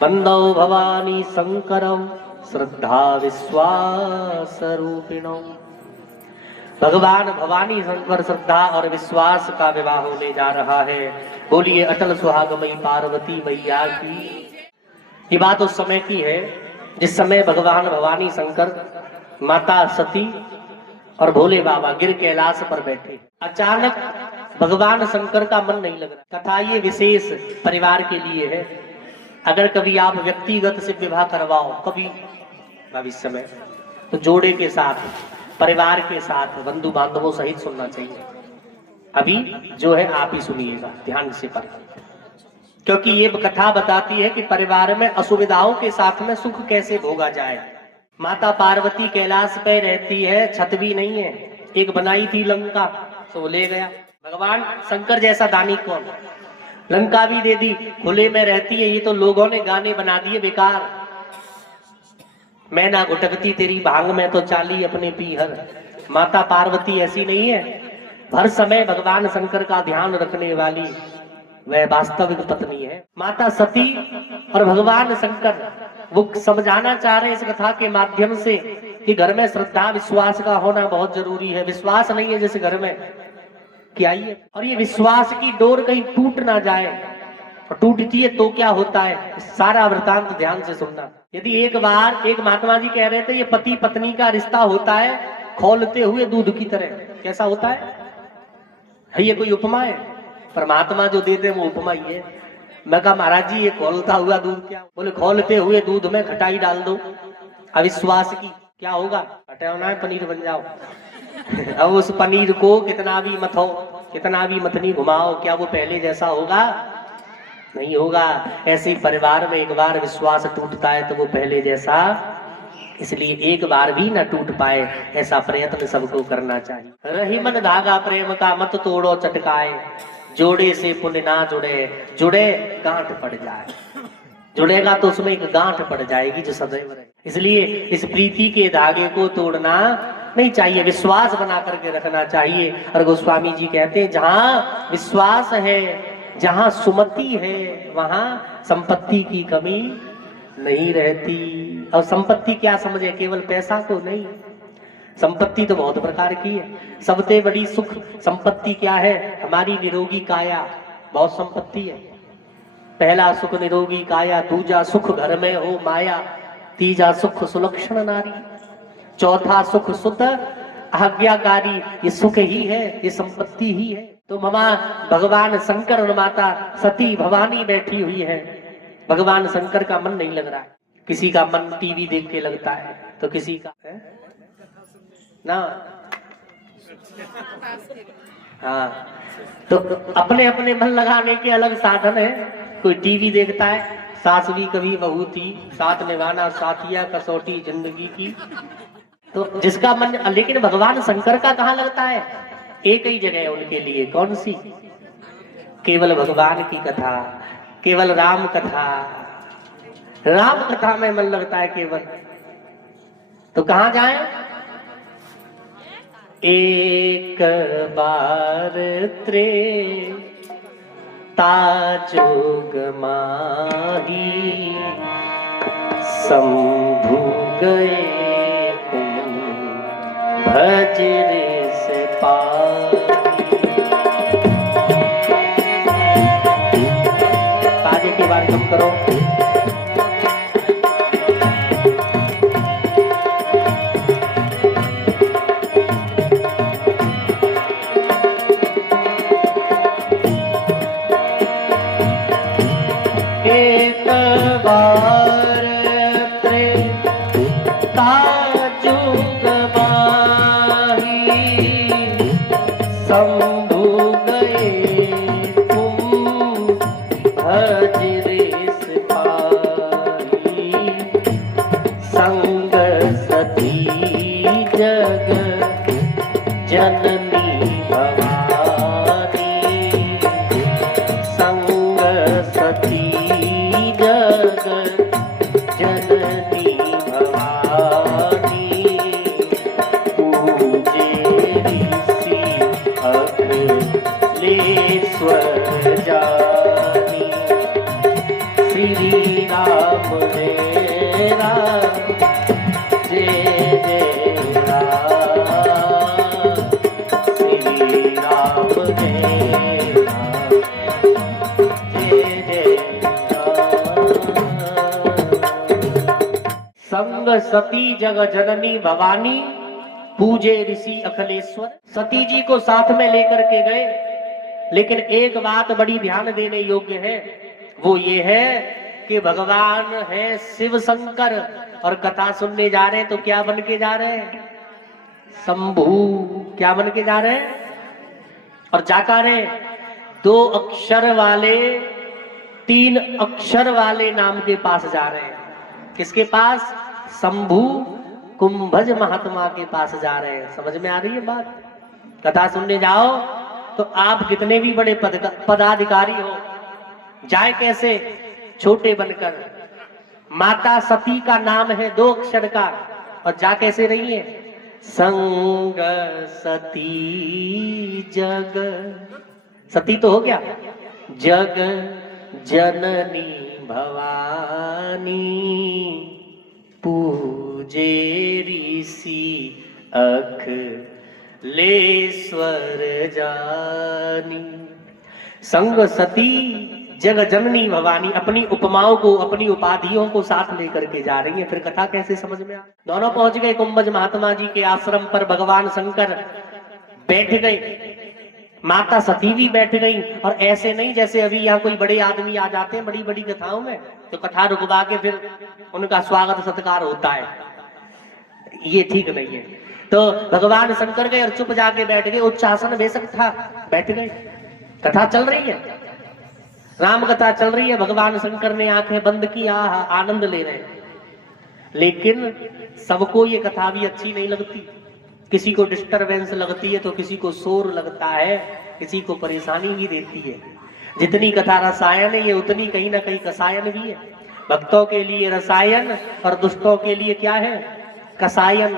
वंदौ भवानी शंकरम श्रद्धा विश्वास रूपिणो। भगवान भवानी शंकर श्रद्धा और विश्वास का विवाह होने जा रहा है। बोलिए अटल सुहागमयी पार्वती मैया की। ये बात उस समय की है जिस समय भगवान भवानी शंकर, माता सती और भोले बाबा गिर कैलाश पर बैठे। अचानक भगवान शंकर का मन नहीं लग रहा। कथा ये विशेष परिवार के लिए है। अगर कभी आप व्यक्तिगत से विवाह करवाओ कभी भविष्य में, तो जोड़े के साथ, परिवार के साथ, बंधु बांधवों सहित सुनना चाहिए। अभी जो है आप ही सुनिएगा ध्यान से पर, क्योंकि ये कथा बताती है कि परिवार में असुविधाओं के साथ में सुख कैसे भोगा जाए। माता पार्वती कैलाश पे रहती है, छत भी नहीं है। एक बनाई थी लंका, तो वो ले गया। भगवान शंकर जैसा दानी कौन? लंका भी दे दी, खुले में रहती है। ये तो लोगों ने गाने बना दिए बेकार। मैं ना गुटकती तेरी भांग में तो चाली अपने पीहर। माता पार्वती ऐसी नहीं है। हर समय भगवान शंकर का ध्यान रखने वाली वह वास्तविक पत्नी है। माता सती और भगवान शंकर वो समझाना चाह रहे हैं इस कथा के माध्यम से कि घर में श्रद्धा विश्वास का होना बहुत जरूरी है। विश्वास नहीं है जैसे घर में क्या ही है, और ये विश्वास की डोर कहीं टूट ना जाए, और टूटती है तो क्या होता है, सारा वृतांत ध्यान से सुनना। यदि एक बार एक महात्मा जी कह रहे थे ये पति पत्नी का रिश्ता होता है खौलते हुए दूध की तरह। कैसा होता है ये कोई उपमा है? परमात्मा जो देते हैं वो उपमा ही है। मैं कहा महाराज जी ये खौलता हुआ दूध क्या? बोले खोलते हुए दूध में खटाई डाल दो अविश्वास की, क्या होगा? हटाना है, पनीर बन जाओ। अब उस पनीर को कितना भी मथो, कितना भी मथनी घुमाओ, क्या वो पहले जैसा होगा? नहीं होगा। ऐसे ही परिवार में एक बार विश्वास टूटता है तो वो पहले जैसा, इसलिए एक बार भी ना टूट पाए ऐसा प्रयत्न सबको करना चाहिए। रही मन धागा प्रेम का मत तोड़ो चटकाए, जोड़े से पुण्य ना जुड़े, जुड़े गांठ पड़ जाए। जुड़ेगा तो उसमें एक गांठ पड़ जाएगी जो सदैव रहे। इसलिए इस प्रीति के धागे को तोड़ना नहीं चाहिए, विश्वास बना करके रखना चाहिए। और गोस्वामी जी कहते हैं जहां विश्वास है, जहां सुमति है, वहां संपत्ति की कमी नहीं रहती। और संपत्ति क्या समझे? केवल पैसा को नहीं, संपत्ति तो बहुत प्रकार की है। सबसे बड़ी सुख संपत्ति क्या है? हमारी निरोगी काया बहुत संपत्ति है। पहला सुख निरोगी काया, दूजा सुख घर में हो माया, तीजा सुख सुलक्षण नारी, चौथा सुख सुत आज्ञाकारी। ये सुख ही है, ये संपत्ति ही है। तो मामा भगवान शंकर और माता सती भवानी बैठी हुई है। भगवान शंकर का मन नहीं लग रहा है। किसी का मन टीवी देख के लगता है तो किसी का है ना। हाँ, तो अपने अपने मन लगाने के अलग साधन है। कोई टीवी देखता है, सास भी कभी बहू थी, साथ निभाना साथिया कसौटी जिंदगी की। तो जिसका मन, लेकिन भगवान शंकर का कहाँ लगता है? एक ही जगह है उनके लिए। कौन सी? केवल भगवान की कथा, केवल राम कथा। राम कथा में मन लगता है केवल। तो कहां जाएं? एक बार ताजुग माही शंभु गए भजरे से पाही। आगे की बात कम करो। एक बार ताजुग माही शंभु गए तुम भजरे से पाही। संग सती जग जननी भवानी, संग सती जग जननी भवानी। पूजे ऋषि अखिलेश्वर जानी, श्री राम जय राम, जय जय राम, श्री राम जय राम, जय जय राम। संग सती जग जननी भवानी, पूजे ऋषि अखिलेश्वर। सती जी को साथ में लेकर के गए, लेकिन एक बात बड़ी ध्यान देने योग्य है, वो ये है कि भगवान है शिव शंकर और कथा सुनने जा रहे हैं तो क्या बन के जा रहे हैं? शंभू। क्या बन के जा रहे हैं? और जाकर 2 अक्षर वाले 3 अक्षर वाले नाम के पास जा रहे हैं। किसके पास? शंभू कुंभज महात्मा के पास जा रहे हैं। समझ में आ रही है बात? कथा सुनने जाओ तो आप कितने भी बड़े पदाधिकारी हो, जाए कैसे? छोटे बनकर। माता सती का नाम है 2 अक्षर का, और जा कैसे रही है? संग सती जग, सती तो हो गया, जग जननी भवानी, पूजे ऋषि अखिलेश्वर जानी। संग सती जग जननी भवानी अपनी उपमाओं को, अपनी उपाधियों को साथ लेकर के जा रही है। फिर कथा कैसे समझ में आ? दोनों पहुंच गए कुंभज महात्मा जी के आश्रम पर। भगवान शंकर बैठ गए, माता सती भी बैठ गई। और ऐसे नहीं जैसे अभी यहाँ कोई बड़े आदमी आ जाते हैं बड़ी बड़ी कथाओं में, तो कथा रुकवा के फिर उनका स्वागत सत्कार होता है, ये ठीक नहीं है। तो भगवान शंकर गए और चुप जाके बैठ गए। उच्चासन बेशक था, बैठ गए। कथा चल रही है, राम कथा चल रही है। भगवान शंकर ने आंखें बंद की, आनंद ले रहे हैं। लेकिन सबको ये कथा भी अच्छी नहीं लगती। किसी को डिस्टरबेंस लगती है तो किसी को शोर लगता है, किसी को परेशानी भी देती है। जितनी कथा रसायन है, ये उतनी कहीं ना कहीं कसायन भी है। भक्तों के लिए रसायन और दुष्टों के लिए क्या है? कसायन।